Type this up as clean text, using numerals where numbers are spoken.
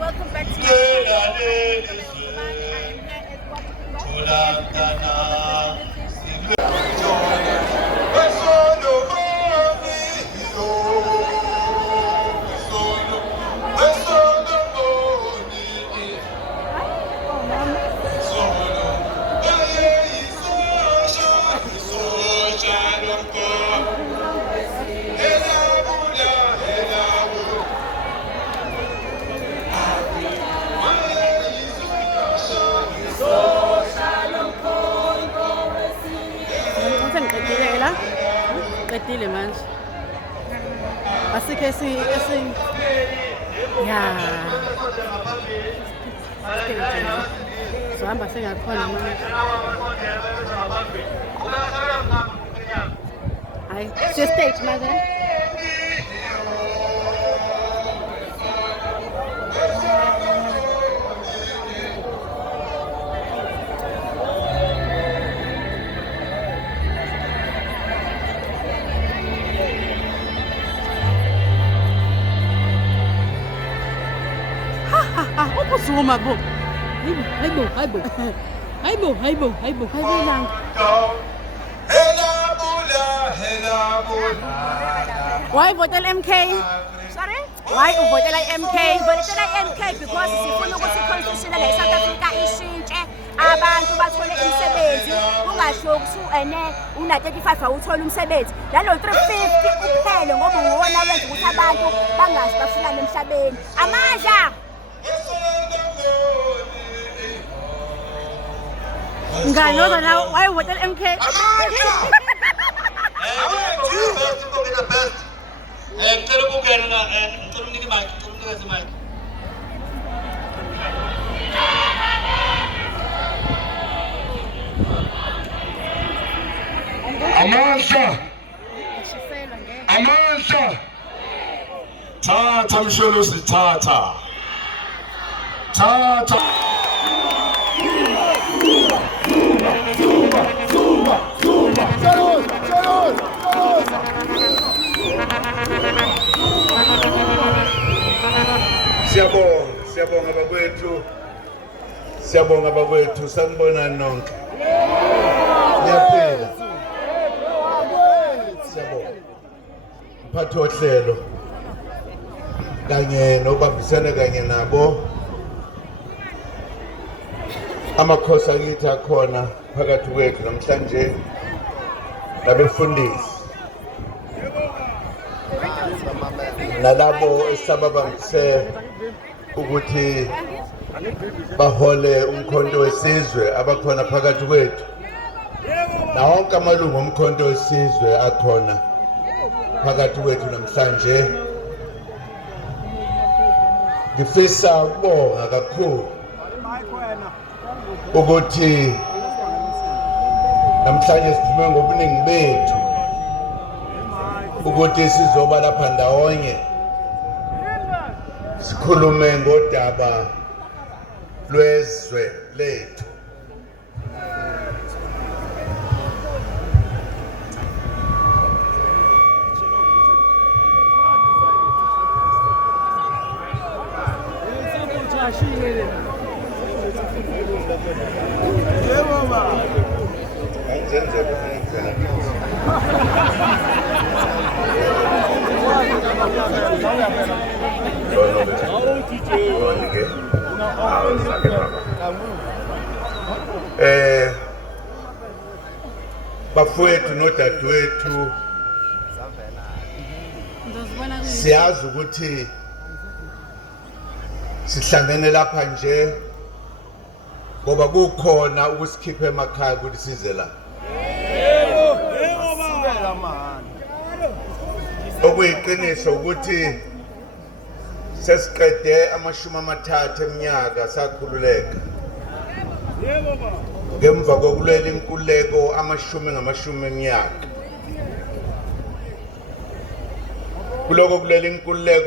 welcome back to my channel. Qedile manje asikho ya sohamba sengakhona manje hayi stage manje Zuma bo. Hayibo langa. Why vote MK? Sorry? Why vote MK? Vote MK because sifuna ukuthi i-constitution la eSouth Africa ishintshe abantu bathole imisebenzi kungasho ukuthi una 35 awuthola umsebenzi lalo 350 kuphele ngoba uwona wenza ukuthi abantu bangazi bafulana emhlabeni amandla Nganoza na why vote MK? Ngicela ukungena la ngicela unike mic, ngicela unikeze mic. Amandla Tata msholosi Tata Siyabonga bakwethu sanibona nonke Ngiyaphila Siyabonga Mphathi wohlelo kanye nobambisana kanye nabo amakhosi akithi akhona phakathi kwethu namhlanje nabefundisi nalabo esababambise ukuthi bahole umkhonto wesizwe abakhona phakathi kwethu na wonke amalungu omkhonto wesizwe akhona phakathi kwethu namhlanje ngifisa ukubonga kakhulu ukuthi namhlanje siphume ngobuningi bethu ukuthi sizoba lapha ndawonye sikhulume ngodaba lwezwe lethu bafowethu nodadewethu siyazi ukuthi sihlangene lapha nje ngoba kukhona ukusikhipha emakhaya ukuthi size la okuyiqiniso ukuthi sesiqede amashumi amathathu eminyaka sakhululeka ngemva kokulwela inkululeko amashumi eminyaka kuloko kulwela inkululeko